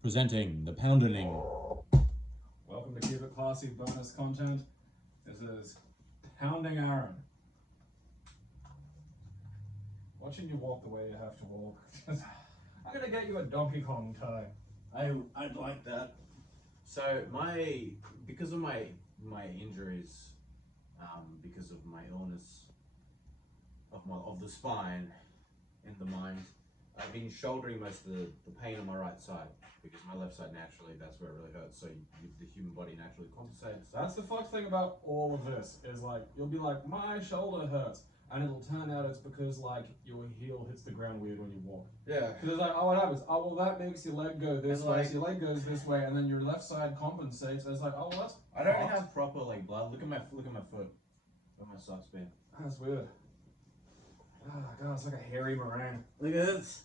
Presenting the pounding. Welcome to KeepetClassy bonus content. This is Pounding Aaron. Watching you walk the way you have to walk. I'm gonna get you a Donkey Kong tie. I'd like that. So because of my injuries, because of my illness of the spine and the mind, I've been shouldering most of the pain on my right side because my left side naturally, that's where it really hurts. So the human body naturally compensates. That's the fucked thing about all of this, is like, you'll be like, my shoulder hurts. And it'll turn out it's because like your heel hits the ground weird when you walk. Yeah. Because it's like, oh, what happens? Oh, well, that makes your leg go this And way. like, So your leg goes this way, and then your left side compensates. And it's like, oh, well, that's. I don't have proper like blood. Look at my foot. Where my socks been. That's weird. Oh god, it's like a hairy meringue. Look at this.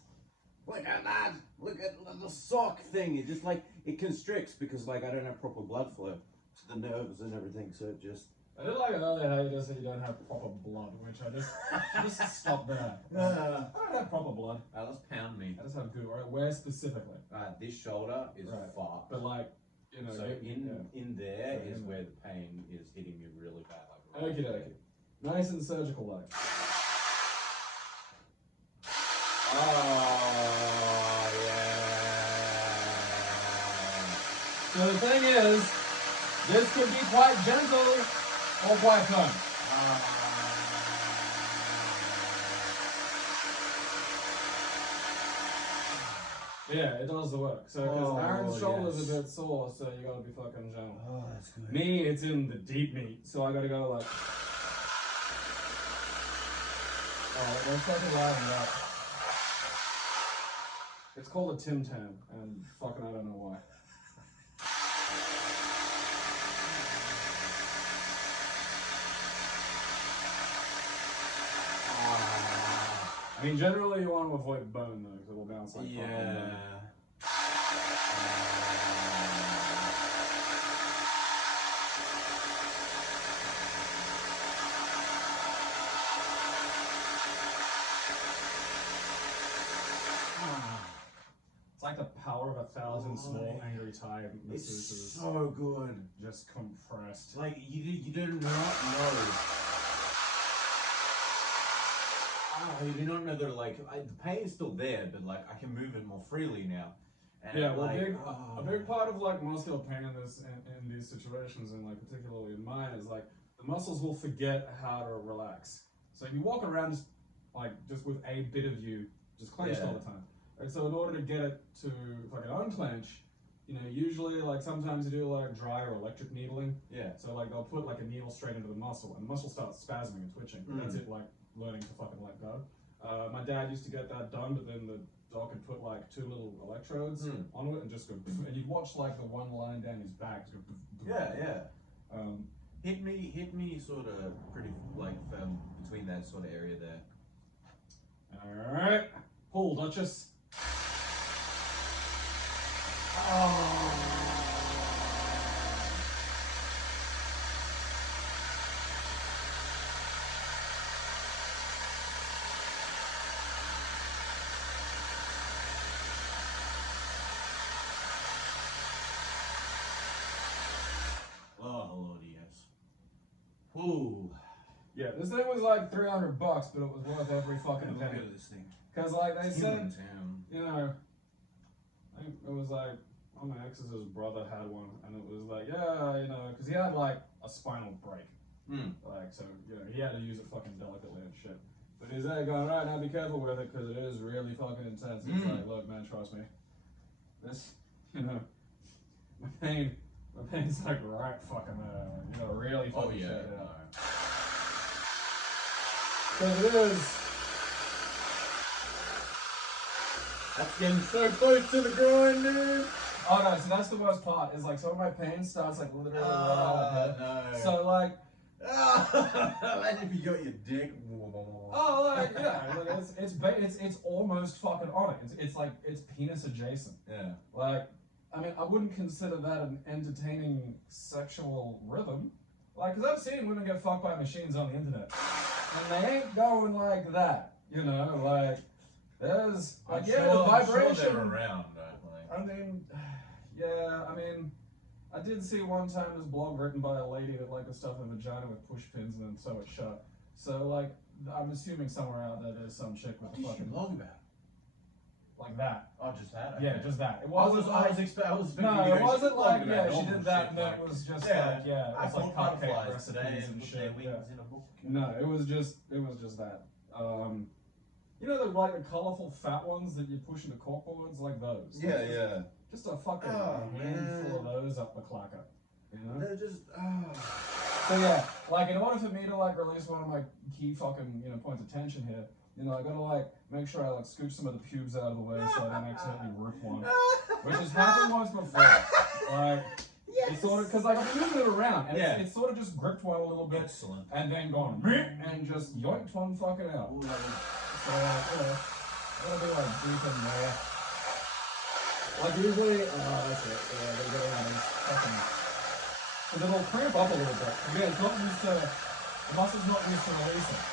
Look at that. Look at the sock thing. It just like it constricts because like I don't have proper blood flow to the nerves and everything. So it just. I did like earlier how you just said you don't have proper blood, which I just stop there. I don't have proper blood. Let's pound me. I just have good. Right, where specifically? This shoulder is far. But like, you know. So in there is where the pain is hitting me really bad. Like Okie dokie. Nice and surgical like. Oh yeah. So the thing is, this could be quite gentle or quite fun. Yeah, it does the work. So, because Aaron's shoulder's a bit sore, so you gotta be fucking gentle. Oh, that's good. Me, it's in the deep meat, so I gotta go like. Oh, don't fucking liven it up. It's called a Tim Tam, and fucking I don't know why. I mean, generally you want to avoid bone though, because it will bounce like fucking bone. It's like the power of 1,000 small angry Thai masseuses. It's so good. Just compressed. Like you do not know. Oh, you do not know that like the pain is still there, but like I can move it more freely now. And yeah, well, like, a big part of like muscular pain in these situations, and like particularly in mine, is like the muscles will forget how to relax. So if you walk around just with a bit of you just clenched all the time. Right? So in order to get it to fucking unclench, you know, usually like sometimes you do like dry or electric needling. Yeah. So like they'll put like a needle straight into the muscle, and the muscle starts spasming and twitching. That's it, like learning to fucking let go. My dad used to get that done, but then the doc could put like 2 little electrodes onto it and just go, and you'd watch like the one line down his back just go. Yeah. Hit me sort of pretty like between that sort of area there. All right, pull, Duchess. Oh. Oh Lord, yes. Ooh. Yeah, this thing was like $300, but it was worth every fucking penny. Look at this thing. Cause like they said, you know, I think it was like one of my ex's brother had one, and it was like, yeah, you know, cause he had like a spinal break, like so, you know, he had to use it fucking delicately and shit. But he's there going, right now, be careful with it, cause it is really fucking intense. It's like, look, man, trust me, this, you know, my pain's like right fucking there, you know, really fucking shit out. Cause it is. That's getting so close to the groin, dude. Oh no, so that's the worst part, is like some of my pain starts like literally right on my head. No. So like imagine if you got your dick. Oh like yeah, like it's almost fucking on it. It's like it's penis adjacent. Yeah. Like I mean I wouldn't consider that an entertaining sexual rhythm. Like, cause I've seen women get fucked by machines on the internet. And they ain't going like that. You know, like there's like the vibration. I'm sure they're around, I mean Yeah, I mean, I did see one time this blog written by a lady that liked to stuff her vagina with push pins and then sew it shut. So, like, I'm assuming somewhere out there there's some chick with What a did fucking... she blog about? Like that. Oh, just that? Yeah, just that. It I wasn't like... expecting No, you it to wasn't like, blog yeah, about she normal did that shit, and then it was just yeah, like, yeah, it I was like bought cupcake butterflies recipes today and and put shit. their wings Yeah. in a book. No, it was just that. You know, the like the colorful fat ones that you push into corkboards, like those. Yeah, like, yeah. Just a fucking handful of those up the clacker. You know? They're just, So yeah, like in order for me to like release one of my key fucking, you know, points of tension here, you know, I gotta like make sure I like scooch some of the pubes out of the way so I don't accidentally rip one. Which has happened once before. Like, yes. It's sort of, because like I'm moving it around and Yeah. it's sort of just gripped one a little bit. Excellent. And then gone, and just yoinked one fucking out. Ooh, So, you know, it'll be like deep in there. Like usually, that's it. Yeah, they go around and fucking. Because it'll cramp up a little bit. Again, it's not used to, the muscle's not used to releasing.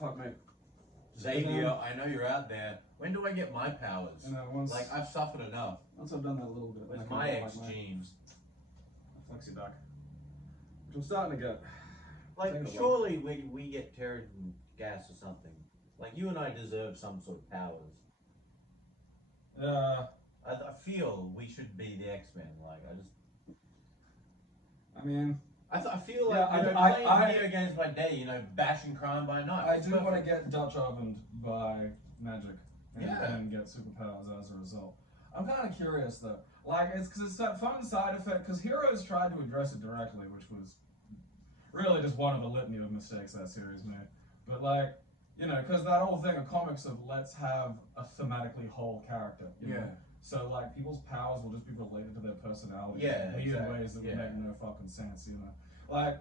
Fuck me. Xavier, I know you're out there. When do I get my powers? You know, once I've suffered enough. I've done that a little bit. With my ex genes. Flexi duck. Which I'm starting to get. Like, surely we get Terrigen gas or something. Like, you and I deserve some sort of powers. I feel we should be the X-Men. Like, I mean, I feel like, yeah, you know, playing video games by day, you know, bashing crime by night. I do want to get Dutch ovened by magic and get superpowers as a result. I'm kind of curious though. Like, it's because it's that fun side effect, because Heroes tried to address it directly, which was really just one of the litany of mistakes that series made. But like, you know, because that whole thing of comics of let's have a thematically whole character. You know? So like people's powers will just be related to their personality in weird ways that would make no fucking sense, you know. Like,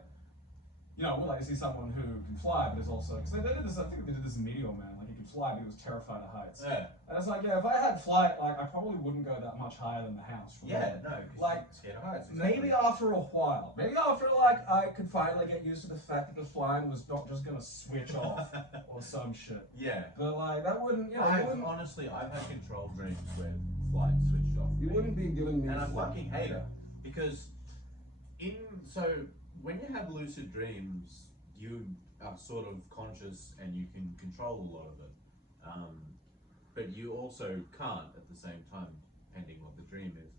you know, we'd like to see someone who can fly, but is also, because they did this, I think they did this in Meteor Man, like he could fly, but he was terrified of heights. Yeah. And it's like, yeah, if I had flight, like I probably wouldn't go that much higher than the house. Yeah, no, like scared of heights. Maybe after a while, maybe after like I could finally get used to the fact that the flying was not just gonna switch off or some shit. Yeah. But like that wouldn't, you know, honestly, I've had control dreams where flight switched off. You wouldn't be giving me. And I fucking hate it because when you have lucid dreams, you are sort of conscious and you can control a lot of it. But you also can't at the same time, depending what the dream is.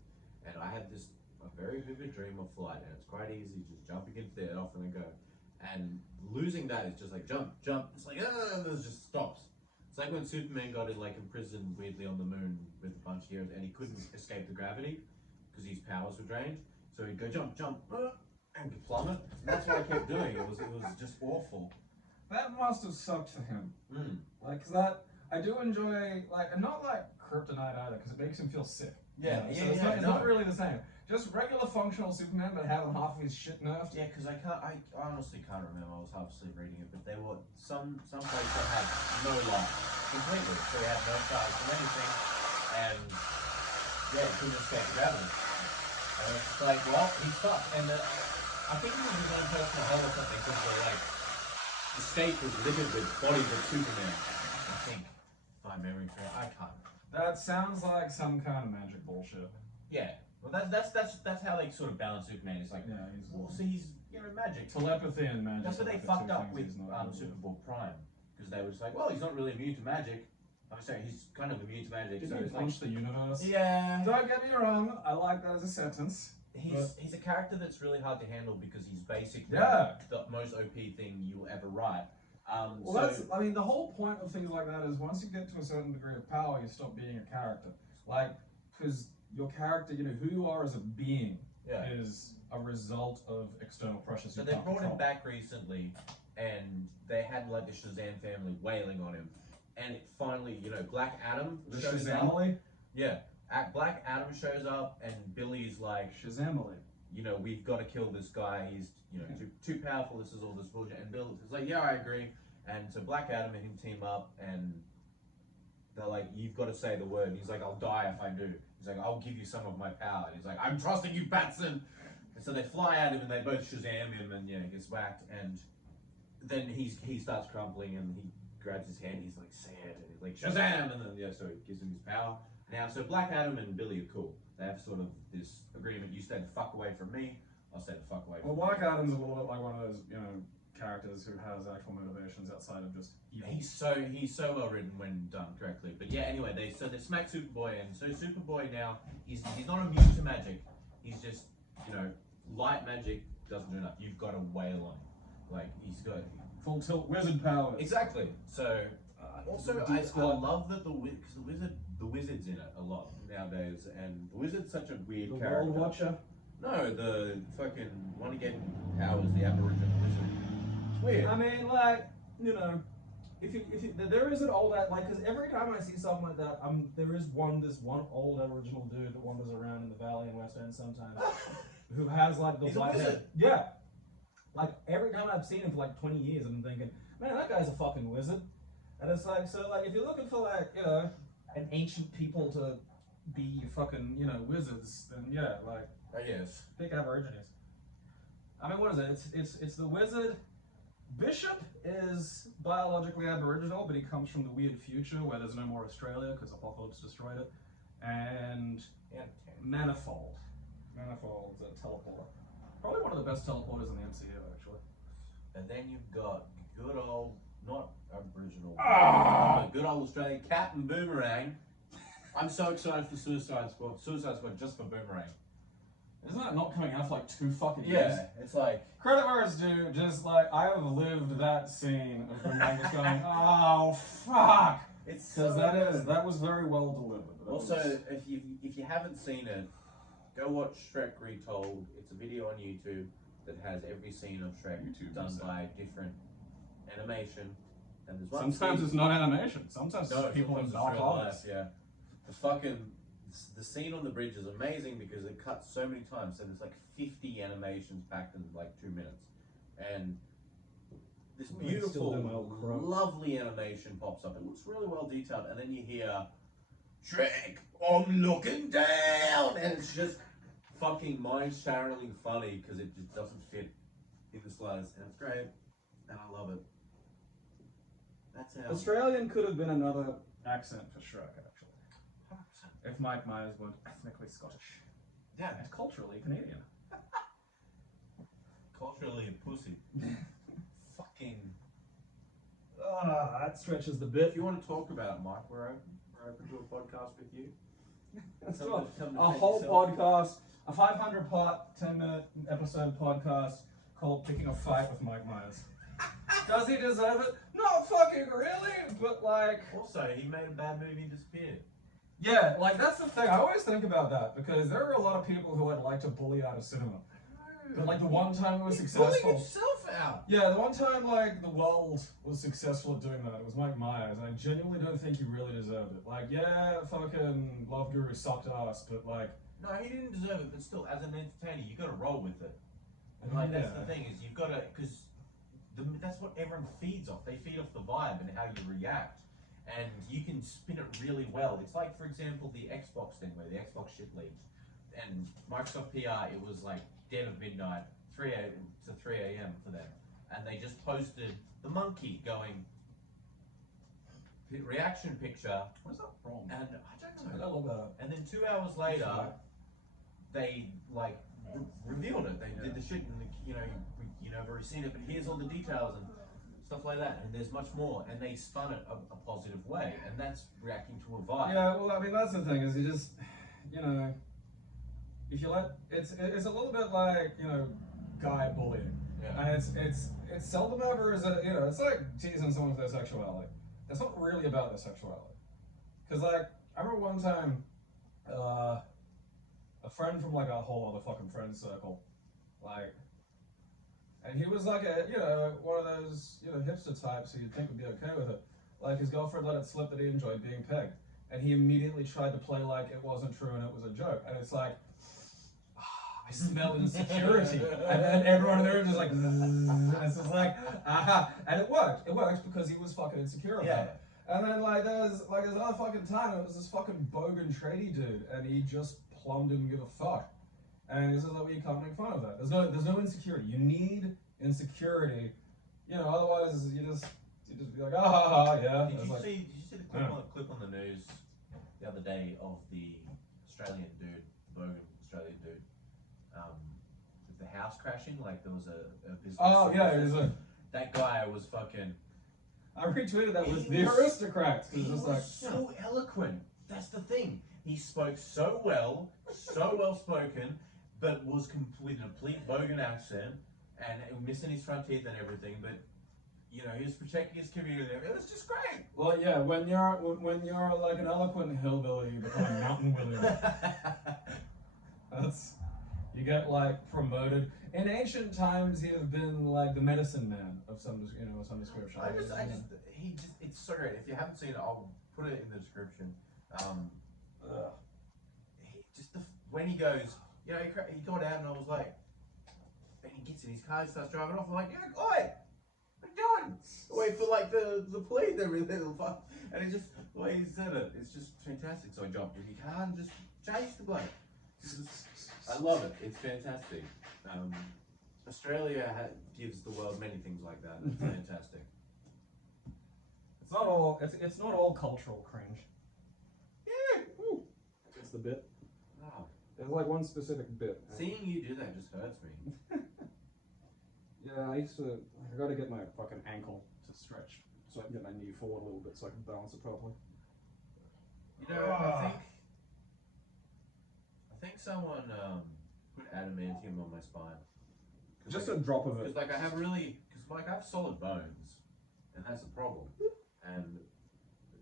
And I had a very vivid dream of flight, and it's quite easy, just jumping into the air, off and then go. And losing that is just like jump. It's like, and it just stops. It's like when Superman got imprisoned weirdly on the moon with a bunch of heroes, and he couldn't escape the gravity because his powers were drained. So he'd go jump, and plummet. And that's what I kept doing. It was just awful. That must have sucked for him. Like, 'cause that, I do enjoy, like, and not like kryptonite either, because it makes him feel sick. Yeah, you know? So it's not really the same. Just regular functional Superman, but having half of his shit nerfed. Yeah, because I honestly can't remember. I was half asleep reading it, but there were some place that had no light completely. So he had no charge from anything, and yeah, he couldn't escape gravity. And it's like, well, he's fucked. And I think he was his own personal hell or something, because the state was littered with bodies of Superman. I think, if my memory correct, I can't. That sounds like some kind of magic bullshit. Yeah. Well, that's how they sort of balance Superman. It's like, he's magic. Telepathy and magic. That's what they fucked up with Superboy Prime, because they were just like, well, he's not really immune to magic. I'm sorry, he's kind of immune to magic. Did so he punch the universe? Yeah. Don't get me wrong, I like that as a sentence. He's a character that's really hard to handle because he's basically the most OP thing you'll ever write. I mean, the whole point of things like that is once you get to a certain degree of power, you stop being a character. Like, because your character, you know, who you are as a being is a result of external pressures. So they brought him back recently, and they had like the Shazam family wailing on him, and it finally, you know, Black Adam shows up. Yeah, Black Adam shows up, and Billy's like, Shazamily. You know, we've got to kill this guy. He's, you know, too powerful. This is all this bullshit. And Bill is like, yeah, I agree. And so Black Adam and him team up, and they're like, you've got to say the word. And he's like, I'll die if I do. He's like, I'll give you some of my power. And he's like, I'm trusting you, Batson. And so they fly at him, and they both Shazam him, and he gets whacked. And then he starts crumpling, and he grabs his hand, he's like sad, and he's like Shazam, and then so it gives him his power. Now, so Black Adam and Billy are cool. They have sort of this agreement: you stay the fuck away from me, I'll stay the fuck away from you. Well, Black Adam's a little bit like one of those, characters who has actual motivations outside of just evil. He's so well written when done correctly. But yeah, anyway, they smack Superboy, and so Superboy now he's not immune to magic. He's just light magic doesn't do enough. You've got to wail on him. Like he's got full tilt wizard powers. Exactly. So also I love that the wizard's in it a lot nowadays, and the wizard's such a weird character. World Watcher. No, the fucking one to get powers, the Aboriginal wizard. It's weird. I mean, if you there is an old because every time I see something like that, there is this one old Aboriginal dude that wanders around in the Valley and West End sometimes, who has like the white head. Yeah. Like every time I've seen him for like 20 years, I'm thinking, man, that guy's a fucking wizard. And it's like, so like if you're looking for an ancient people to be fucking wizards, then yeah, like. Oh yes. Pick Aborigines. I mean, what is it? It's the wizard. Bishop is biologically Aboriginal, but he comes from the weird future where there's no more Australia because Apocalypse destroyed it. And Manifold. Manifold's a teleporter. Probably one of the best teleporters in the MCU, actually. And then you've got good old, not Aboriginal, but good old Australian Captain Boomerang. I'm so excited for Suicide Squad. Suicide Squad just for Boomerang. Isn't that not coming out for like 2 fucking years? Yeah, it's like... Credit where it's due, just like, I have lived that scene of Boomerang just going, oh, fuck! It's because that was very well delivered. Also, if you haven't seen it, go watch Shrek Retold. It's a video on YouTube that has every scene of Shrek done by different animation. And there's one sometimes it's not animation. Sometimes it's people in dark lives. Yeah, the scene on the bridge is amazing because it cuts so many times. So there's like 50 animations packed in like 2 minutes, and this beautiful, lovely animation pops up. It looks really well detailed, and then you hear Shrek, I'm looking down, and it's just fucking mind-shatteringly funny because it just doesn't fit in the slightest, and it's great, and I love it. That's how Australian could have been another accent for Shrek, actually. 100%. If Mike Myers weren't ethnically Scottish. Yeah. And culturally Canadian. Culturally a pussy. Fucking. That stretches the bit. If you want to talk about it, Mike, we're open to a podcast with you. Let's do a whole podcast, a 500-part, 10-minute episode podcast called Picking a Fight with Mike Myers. Does he deserve it? Not fucking really, but like... Also, he made a bad movie and disappeared. Yeah, like that's the thing. I always think about that because there are a lot of people who I'd like to bully out of cinema. But like the one time it was successful. Bullying himself out. Yeah, the one time like the world was successful at doing that, it was Mike Myers, and I genuinely don't think he really deserved it. Like, yeah, fucking Love Guru sucked ass, but like. No, he didn't deserve it, but still, as an entertainer, you got to roll with it. And like that's the thing is you've got to because that's what everyone feeds off. They feed off the vibe and how you react. And you can spin it really well. It's like, for example, the Xbox thing where the Xbox shit leaked. And Microsoft PR, it was like dead of midnight, 3 a.m. for them. And they just posted the monkey going, reaction picture. What's that from? And I don't know. I love that. And then 2 hours later, they like revealed it. They did the shit and I've already seen it, but here's all the details and stuff like that, and there's much more, and they spun it a positive way, and that's reacting to a vibe. Yeah, well, I mean, that's the thing, is you just, if you let, it's a little bit like, guy bullying. Yeah. And it's seldom ever is it, it's like teasing someone with their sexuality. It's not really about their sexuality. Because, like, I remember one time, a friend from, like, a whole other fucking friend circle, like, and he was like one of those, hipster types who you'd think would be okay with it. Like his girlfriend let it slip that he enjoyed being pegged. And he immediately tried to play like it wasn't true and it was a joke. And it's like, I smell insecurity. And then everyone in the room is like, and it's just like, aha. And it worked. It worked because he was fucking insecure about it. And then like there's another fucking time, it was this fucking bogan tradie dude, and he just plumb didn't give a fuck. And this is like, you can't make fun of that. There's no insecurity. You need insecurity, otherwise you just, He'd just be like, ah, yeah. Did It's you like, see the clip on the news the other day of the Australian dude, Bogan Australian dude, with the house crashing? Like there was a business. oh yeah, it was that guy was fucking. I retweeted that with He the was- aristocrats He because it's was like, so eloquent. That's the thing. He spoke so well spoken, but was with a complete Bogan accent and missing his front teeth and everything. But you know, he was protecting his community. It was just great. well, yeah, when you're like an eloquent hillbilly, you become a mountain William. That's you get like promoted. In ancient times, he'd have been like the medicine man of some description. It's so great. If you haven't seen it, I'll put it in the description. When he goes, you know, he got out and I was like, and he gets in his car and starts driving off. I'm like, yeah, oi, what are you doing? Wait for like the police and everything. And it just, the way he said it, it's just fantastic. So I jumped in his car and just chased the bloke. I love it. It's fantastic. Australia gives the world many things like that. It's fantastic. It's not all cultural cringe. Yeah. It's the bit. Oh. There's like one specific bit. Seeing you do that just hurts me. Yeah, I gotta get my fucking ankle to stretch so I can get my knee forward a little bit so I can balance it properly. You know, I think someone put adamantium on my spine. Just a drop of it. Because I have solid bones, and that's a problem. And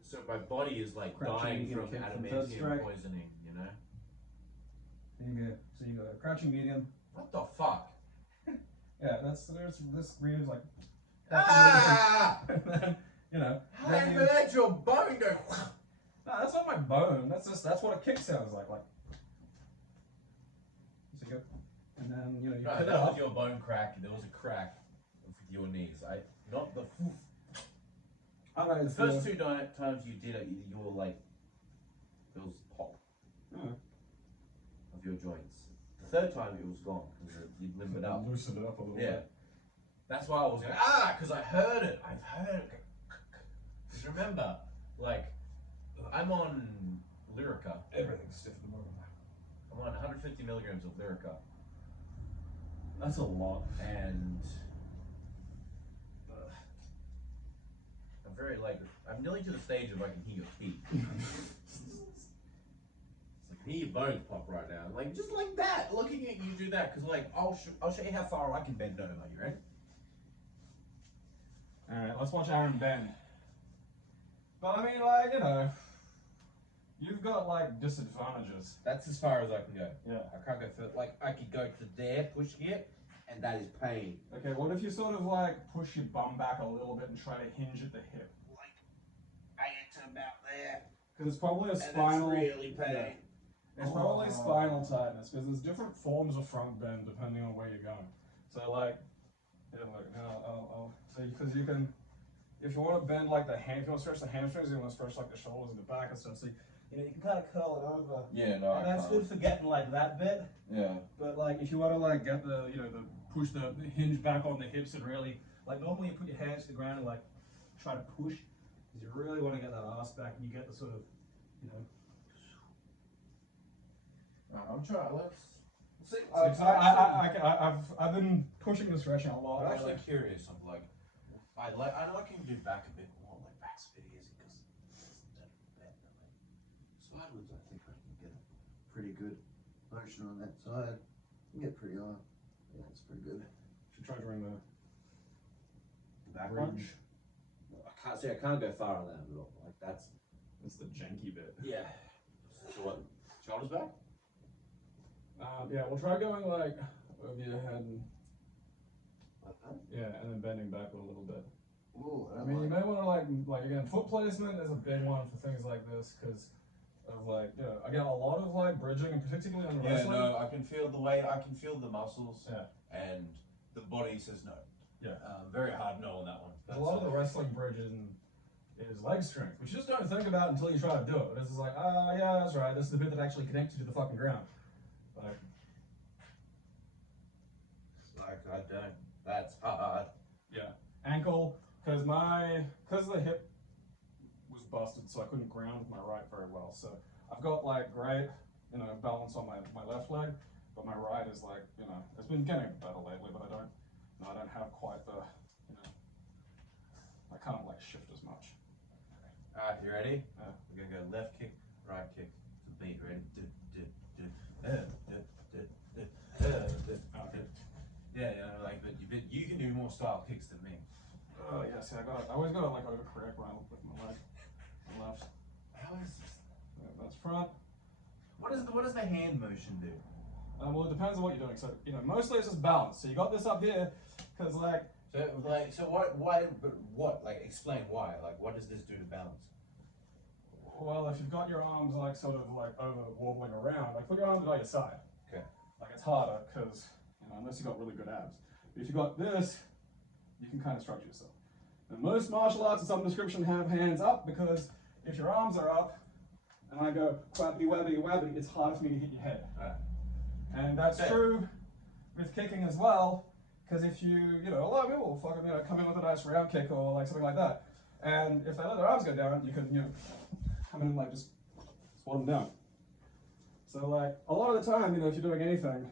so my body is like dying from adamantium poisoning, you know? So you go crouching medium. What the fuck? Yeah, this reads like. Ah! And then, you know. How did you let your bone go? No, that's not my bone. That's what a kick sounds like. Like. So you go, and then you know you No, pick it that up. was your bone crack. There was a crack with your knees. Not the. Alright, The first two times you did it, you were like, there was pop of your joints. The third time it was gone because you'd limbered up. Loosened it up a little Yeah. bit. That's why I was going, because I heard it. I've heard it. Because remember, like, I'm on Lyrica. Everything's stiff at the moment. I'm on 150 milligrams of Lyrica. That's a lot. And I'm very, I'm nearly to the stage of I can hear your feet. It's like, I hear your bones pop right now. Like, just like that, looking at you do that. Because, I'll show you how far I can bend over. You ready? Alright, let's watch Aaron bend. But I mean, like, you know, you've got, like, disadvantages. That's as far as I can go. Yeah. I can't go further. Like, I could go to there, pushing it, and that is pain. Okay, what if you sort of, like, push your bum back a little bit and try to hinge at the hip? Like, I get to about there. Because it's probably a And spinal... it's really pain. Yeah. It's probably spinal tightness, because there's different forms of front bend depending on where you're going. So, like, yeah, look, I'll so because you can, if you want to bend like the if you want to stretch the hamstrings, you want to stretch like the shoulders and the back and stuff. So you know you can kind of curl it over. Yeah, no, and that's good for getting like that bit. Yeah. But like if you want to like get the push the hinge back on the hips and really like normally you put your hands to the ground and like try to push because you really want to get that ass back and you get the sort of I'm trying. Let's see. I've been pushing the stretching a lot. I'm actually curious. I'm like, I know I can do back a bit more. Like back's a bit easy because sideways. I think I can get a pretty good motion on that side. I can get pretty high. Yeah, it's pretty good. Should try doing the Back bridge. I can't go far on that at all. Like that's the janky bit. yeah. So what? Shoulders back? Yeah, we'll try going like over your head and Like that? yeah, and then bending backward a little bit. Ooh, I mean, you may want to like again, foot placement is a big one for things like this because of like again a lot of like bridging and particularly on the wrestling. no, I can feel the way. I can feel the muscles. Yeah. And the body says no. Yeah. Very hard no on that one. A lot of the wrestling bridging is leg strength, which you just don't think about until you try to do it. It's just like, yeah, that's right. This is the bit that actually connects you to the fucking ground. Like I don't. That's hard. Yeah. Ankle, because the hip was busted, so I couldn't ground my right very well. So I've got like great, balance on my left leg, but my right is like, it's been getting better lately, but I don't have quite the, I can't like shift as much. Alright, you ready? Yeah. We're gonna go left kick, right kick, to beat, ready? Okay. Yeah, like, but you can do more style kicks than me. Oh yeah, see, I always gotta like overcorrect when I look with my leg, my left. How is this? Yeah, that's front. What does the hand motion do? Well, it depends on what you're doing. So, mostly it's just balance. So you got this up here, because like, explain why. Like, what does this do to balance? well, if you've got your arms like sort of like over wobbling around, like put your arms by your side. Okay. Like it's harder because, unless you've got really good abs. But if you've got this, you can kind of structure yourself. And most martial arts of some description have hands up because if your arms are up and I go wabbity wabbity wabbity, it's harder for me to hit your head. Right. And that's true with kicking as well, because if you, a lot of people will fucking, come in with a nice round kick or like something like that. And if they let their arms go down, you can, come in and like just swat them down. So like, a lot of the time, if you're doing anything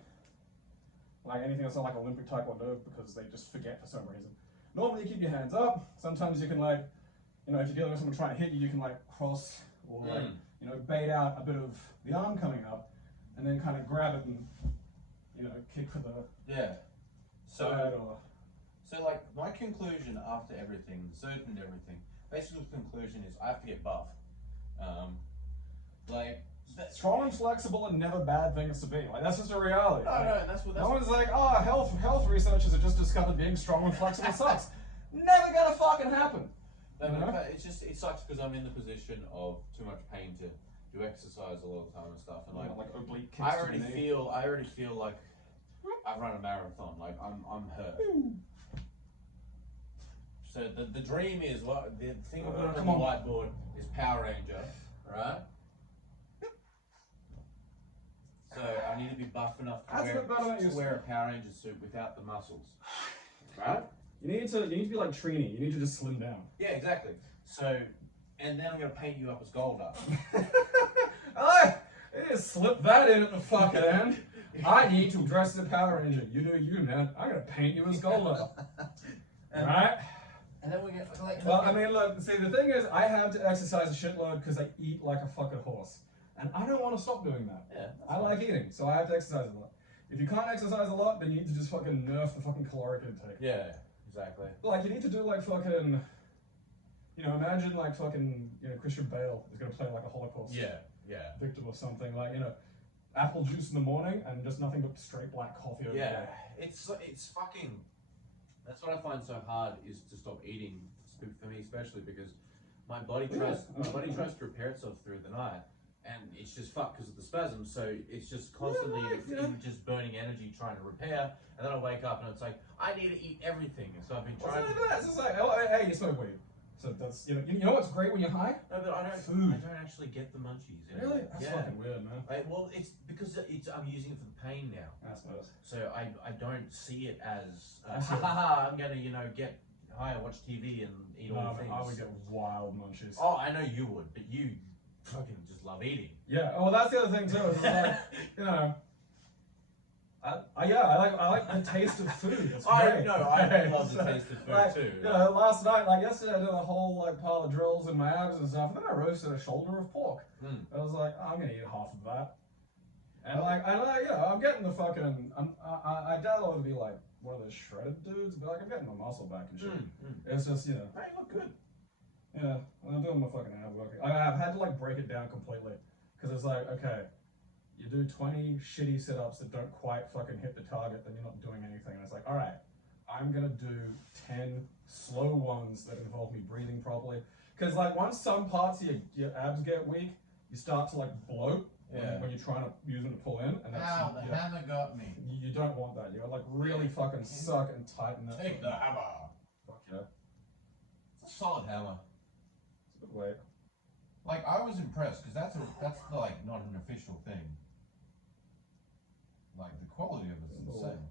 that's not like Olympic Taekwondo, because they just forget for some reason. Normally you keep your hands up. Sometimes you can like, if you're dealing with someone trying to hit you, you can like cross or like, bait out a bit of the arm coming up and then kind of grab it and, kick for the side or... So like, my conclusion after everything, certain everything, basically the conclusion is I have to get buff. Strong and flexible are never bad things to be. Like, that's just a reality. No, that's what. No one's like, health researchers have just discovered being strong and flexible sucks. Never gonna fucking happen. It sucks because I'm in the position of too much pain to do exercise a lot of the time and stuff, and like oblique kicks I already feel like I've run a marathon. Like I'm hurt. So the dream is the thing I put on the whiteboard is Power Ranger, right? So I need to be buff enough to wear a Power Ranger suit without the muscles, right? You need to be like Trini. You need to just slim down. Yeah, exactly. So, and then I'm gonna paint you up as Goldar. You just slip that in at the fucking end. I need to dress as a Power Ranger. You do you, man. I'm gonna paint you as Goldar. Right? And then we get like. Well, I mean, look. See, the thing is, I have to exercise a shitload because I eat like a fucking horse. And I don't want to stop doing that. Yeah, I like eating, so I have to exercise a lot. If you can't exercise a lot, then you need to just fucking nerf the fucking caloric intake. Yeah, exactly. Like, you need to do like fucking, imagine like fucking, Christian Bale is going to play like a Holocaust victim or something. Like, apple juice in the morning and just nothing but straight black coffee over Yeah, the day. it's fucking, that's what I find so hard is to stop eating, for me especially, because my body tries to repair itself through the night. And it's just fucked because of the spasms, so it's just constantly just burning energy trying to repair. And then I wake up and it's like, I need to eat everything. And so I've been trying to... It's just like, hey, you smoke weed. So that's, you know what's great when you're high? No, but I don't actually get the munchies. Really? That's fucking weird, man. Well, it's because I'm using it for the pain now. I suppose. So I don't see it as, I'm going to, get high and watch TV and eat all the things. I would get wild munchies. Oh, I know you would, but you fucking just love eating. Yeah, well, that's the other thing too. It's like, I like the taste of food. It's great. I love the taste of food too. Last night, yesterday, I did a whole pile of drills in my abs and stuff, and then I roasted a shoulder of pork. I was like, I'm gonna eat half of that. And I'm getting the fucking. I doubt I'll be like one of those shredded dudes, but like I'm getting my muscle back and shit. It's just Hey, you look good. Yeah, I'm doing my fucking ab work. I've had to break it down completely because it's like, okay, you do 20 shitty sit-ups that don't quite fucking hit the target, then you're not doing anything. And it's like, all right, I'm gonna do 10 slow ones that involve me breathing properly. Because once some parts of your abs get weak, you start to bloat when you're trying to use them to pull in. And that's the hammer got me. You don't want that. You gotta really fucking suck and tighten that. Take the hammer. Fuck yeah. It's a solid hammer. Wait. I was impressed because that's not an official thing. The quality of it is insane.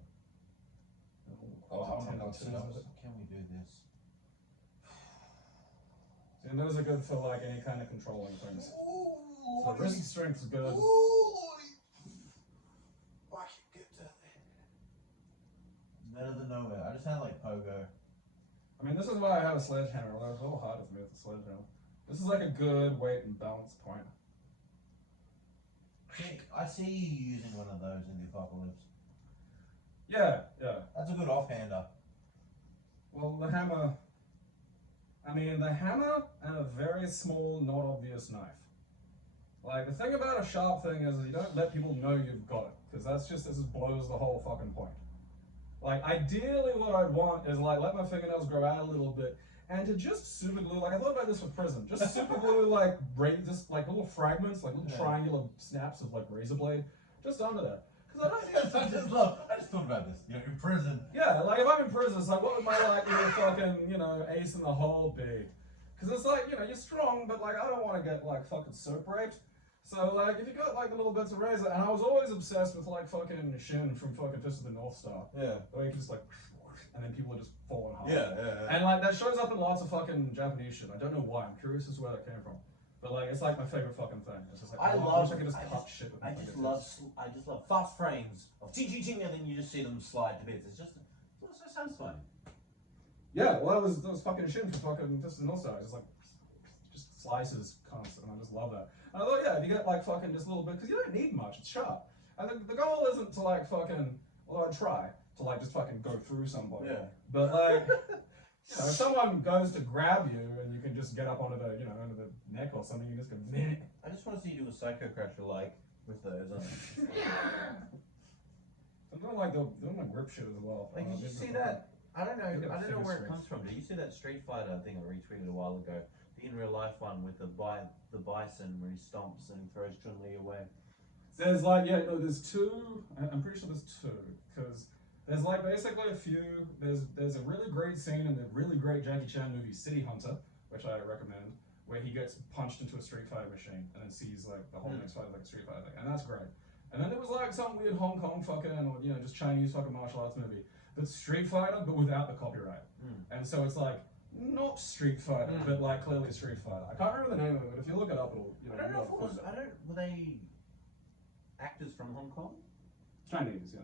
Can we do this? And those are good for like any kind of controlling things. So wrist strength is good. Better than nowhere. I just had like pogo. I mean, this is why I have a sledgehammer. Although it's a little harder for me with the sledgehammer. This is like a good weight and balance point. I see you using one of those in the apocalypse. Yeah, yeah. That's a good offhander. Well, the hammer. I mean, the hammer and a very small, not obvious knife. Like, the thing about a sharp thing is you don't let people know you've got it, because this just blows the whole fucking point. Like, ideally what I'd want is, like, let my fingernails grow out a little bit, and to just super glue, like, I thought about this for prison, just super glue, like, just, like, little fragments, like, little triangular snaps of, like, razor blade, just under there. Because I don't need I just thought about this, in prison. Yeah, like, if I'm in prison, it's like, what would my, like, little fucking, ace in the hole be? Because it's like, you're strong, but, like, I don't want to get, like, fucking soap raped. So, like, if you got, like, the little bits of razor, and I was always obsessed with, like, fucking Shin from fucking Fist of the North Star. Yeah. Where you can just, like, and then people are just falling hard. Yeah. And, like, that shows up in lots of fucking Japanese shit. I don't know why. I'm curious as to where that came from. But, like, it's, like, my favorite fucking thing. It's just, like, I wish I could just cut shit with my fingertips. I just love fast frames of ting, and then you just see them slide to bits. It sounds funny. Yeah, well, that was fucking Shin from fucking Fist of the North Star. Just, like, just slices constant, and I just love that. And I thought, yeah, if you get, like, fucking just a little bit, because you don't need much, it's sharp. And the goal isn't to, like, fucking, although I try, to, like, just fucking go through somebody. Yeah. But, like, if someone goes to grab you, and you can just get up onto the, under the neck or something, you just go, meh. I just want to see you do a Psycho Crusher, like, with those on it. I'm doing, like, grip shit as well. Like, did you see that? I don't know where it comes from. Did you see that Street Fighter thing I retweeted a while ago? The in real life one with the bison where he stomps and throws Chun-Li away. There's like, there's two. I'm pretty sure there's two, because there's like basically a few. There's a really great scene in the really great Jackie Chan movie City Hunter, which I recommend, where he gets punched into a Street Fighter machine and then sees like the whole next fight like a Street Fighter thing, and that's great. And then there was like some weird Hong Kong fucking or just Chinese fucking martial arts movie that's Street Fighter but without the copyright, and so it's like. Not Street Fighter, but like clearly Street Fighter. I can't remember the name of it, but if you look it up, it'll. I don't know if it was. Were they actors from Hong Kong? Chinese, yeah.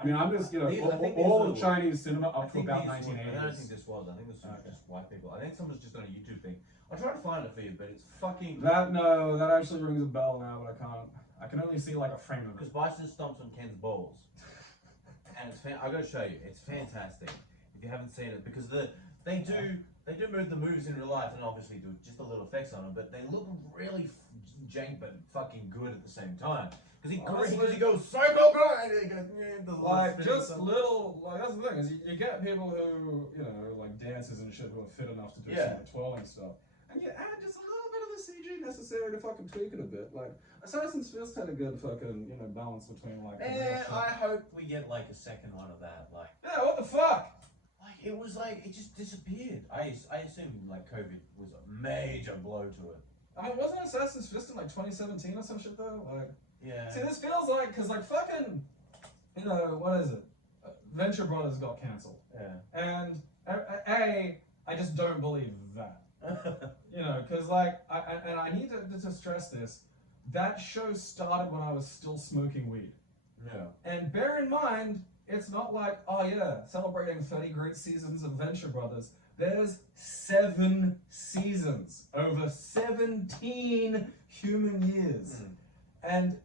I mean, I'm just all of Chinese cinema up to about 1980s. I don't think this was. I think this was just white people. I think someone's just done a YouTube thing. I'll try to find it for you, but it's fucking. That actually rings a bell now, but I can't. I can only see like a frame of it. Because Bison stomps on Ken's balls, and I gotta show you. It's fantastic if you haven't seen it because They do move the moves in real life and obviously do just a little effects on them, but they look really jank but fucking good at the same time. Because he goes so good and he goes like just little that's the thing is you get people who like dancers and shit who are fit enough to do some of the twirling stuff, and you add just a little bit of the CG necessary to fucking tweak it a bit. Like Assassin's Fist had a good fucking balance between like. I hope we get like a second one of that. Like what the fuck. It was like, it just disappeared. I assume like COVID was a major blow to it. I mean, wasn't Assassin's Fist in like 2017 or some shit though? Like, yeah. See, this feels like, cause like fucking, what is it? Venture Brothers got cancelled. Yeah. And I just don't believe that. Cause like, I need to stress this. That show started when I was still smoking weed. Yeah. And bear in mind, it's not like, celebrating 30 great seasons of Venture Brothers. There's 7 seasons over 17 human years. And,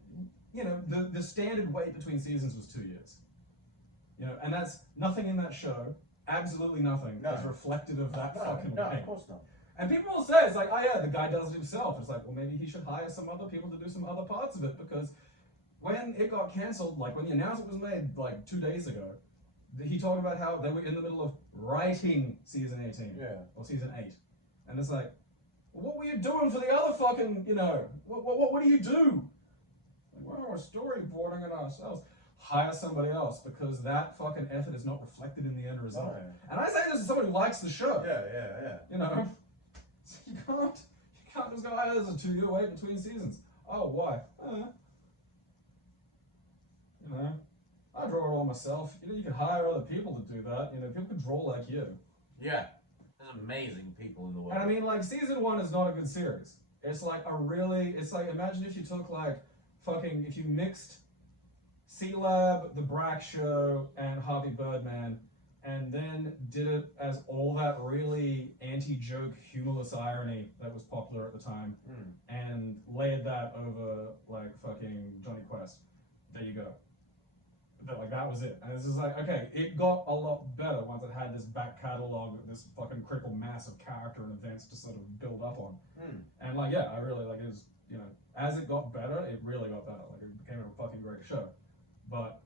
the standard wait between seasons was 2 years. And that's nothing in that show, absolutely nothing is reflective of that fucking No, wait. of course not. And people will say, it's like, the guy does it himself. It's like, well, maybe he should hire some other people to do some other parts of it, because when it got cancelled, like when the announcement was made like 2 days ago, he talked about how they were in the middle of writing season 18. Yeah. Or season 8. And it's like, well, what were you doing for the other fucking, what do you do? Like, well, we're storyboarding it ourselves. Hire somebody else, because that fucking effort is not reflected in the end result. Oh, yeah. And I say this as someone who likes the show. Yeah. You can't just go, there's a 2-year wait between seasons. Oh, why? I draw it all myself. You can hire other people to do that. People can draw like you. Yeah. amazing people in the world. And I mean, like, season 1 is not a good series. It's like it's like, imagine if you took, like, if you mixed C-Lab, The Brack Show, and Harvey Birdman, and then did it as all that really anti-joke, humorless irony that was popular at the time, and layered that over, like, fucking Johnny Quest. There you go. Like, that was it. And this is like, okay, it got a lot better once it had this back catalogue, this fucking critical mass of character and events to sort of build up on. And, like, yeah, I really, like, it was, you know, as it got better, it really got better. Like, it became a fucking great show. But,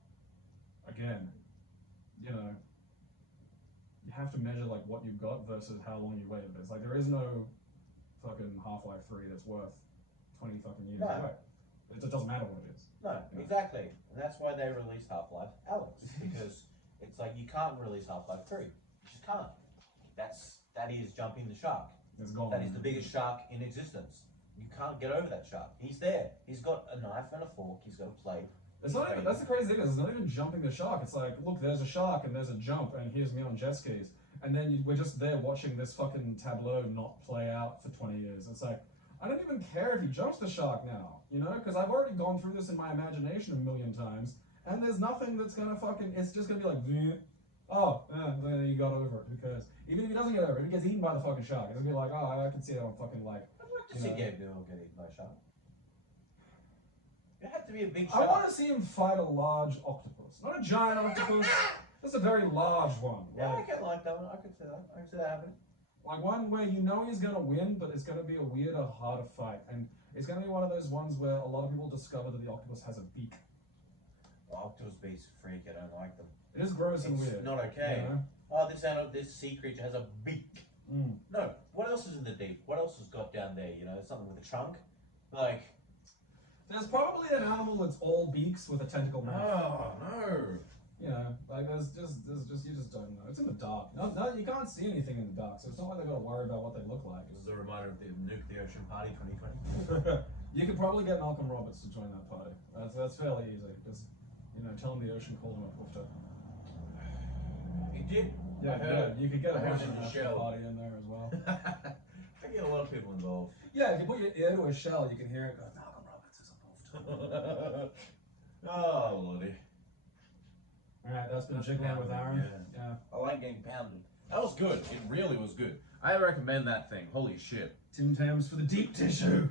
again, you know, you have to measure, like, what you've got versus how long you waited. It's like, there is no fucking Half-Life 3 that's worth 20 fucking years away. It doesn't matter what it is. No, exactly. And that's why they released Half-Life Alex, because it's like you can't release Half-Life 3. You just can't. That is jumping the shark. It's gone. That is the biggest shark in existence. You can't get over that shark. He's there. He's got a knife and a fork. He's got a plate. It's not even, that's the crazy thing is, it's not even jumping the shark. It's like, look, there's a shark and there's a jump and here's me on jet skis. And then we're just there watching this fucking tableau not play out for 20 years. It's like, I don't even care if he jumps the shark now, you know? Because I've already gone through this in my imagination a million times. And there's nothing that's gonna fucking, it's just gonna be like, oh, yeah, you got over it. Who cares? Even if he doesn't get over it, if he gets eaten by the fucking shark, it's gonna be like, oh, I can see that on fucking, like, I'd like to see Gabriel get eaten by a shark. It had to be a big shark. I want to see him fight a large octopus. Not a giant octopus, just a very large one. Yeah, I can like that one. I could see that. I could see that happening. Like one where you know he's going to win, but it's going to be a weirder, harder fight. And it's going to be one of those ones where a lot of people discover that the octopus has a beak. Well, octopus beaks are freak. I don't like them. It is gross and weird. It's not okay. You know? Oh, this sea creature has a beak. No, what else is in the deep? What else has got down there? You know, something with a trunk? Like... There's probably an animal that's all beaks with a tentacle mouth. Oh, no. You know, like you just don't know. It's in the dark. No, you can't see anything in the dark, so it's not like they've got to worry about what they look like. This is a reminder of the Nuke the Ocean Party 2020. You could probably get Malcolm Roberts to join that party. That's fairly easy. Just, you know, tell him the ocean called him a poofter. He did? Yeah, you could get a Ocean Shell party in there as well. I get a lot of people involved. Yeah, if you put your ear to a shell, you can hear it go, Malcolm Roberts is a poofter. Oh, lordy. Alright, that's been jiggling with Aaron. Yeah. I like getting pounded. That was good. It really was good. I recommend that thing. Holy shit. Tim Tams for the deep tissue.